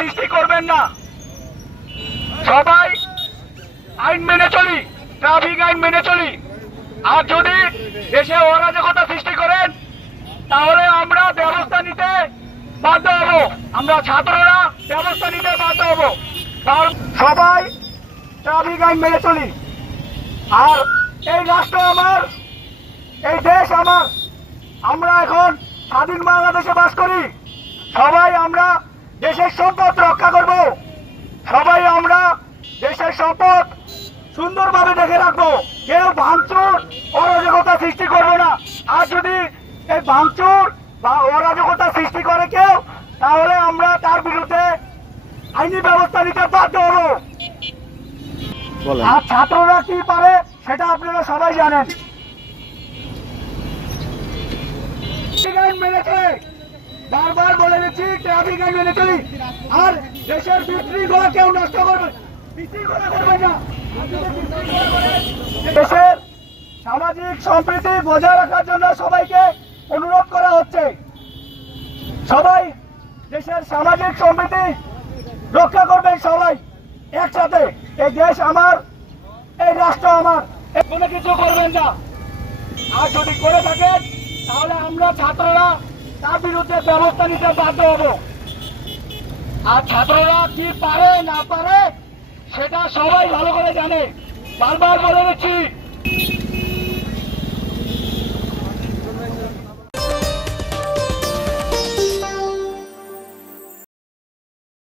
সৃষ্টি করবেন না। সবাই আইন মেনে চলি, ট্রাফিক আইন মেনে চলি। আর যদি দেশে অরাজকতা সৃষ্টি করেন তাহলে আমরা ব্যবস্থা নিতে বাধ্য হব, আমরা ছাত্ররা ব্যবস্থা নিতে বাধ্য হব। কারণ সবাই ট্রাফিক আইন মেনে চলি। আর এই রাষ্ট্র আমার, এই দেশ আমার, আমরা এখন স্বাধীন বাংলাদেশে বাস করি। সবাই আমরা দেশের সম্পদ রক্ষা করব, সবাই আমরা দেশের সম্পদ সুন্দরভাবে দেখে রাখবো। কেউ ভাঙচুর অরাজকতা সৃষ্টি করবো না। আর যদি এই ভাঙচুর বা অরাজকতা সৃষ্টি করে কেউ, তাহলে আমরা তার বিরুদ্ধে আইনি ব্যবস্থা নিতে বাধ্য হবো। আর ছাত্ররা কি পারে সেটা আপনারা সবাই জানেন। আইন মেনে চলে, বারবার বলে দিচ্ছি, ট্রাফিক আইন মেনে চলি। আর দেশের বিশৃঙ্খলা কেউ নষ্ট করবে, বিশৃঙ্খলা করবে না। দেশের সামাজিক সম্প্রীতি বজায় রাখার জন্য সবাইকে অনুরোধ করা হচ্ছে। সবাই দেশের সামাজিক সম্প্রীতি রক্ষা করবেন, সবাই একসাথে। এই দেশ আমার, এই রাষ্ট্র আমার, কোনো কিছু করবেন না। আর যদি করে থাকেন তাহলে আমরা ছাত্ররা তার বিরুদ্ধে ব্যবস্থা নিতে বাধ্য হব। আর ছাত্ররা কি পারে না পারে সেটা সবাই ভালো করে জানে। বারবার বলে দিচ্ছি,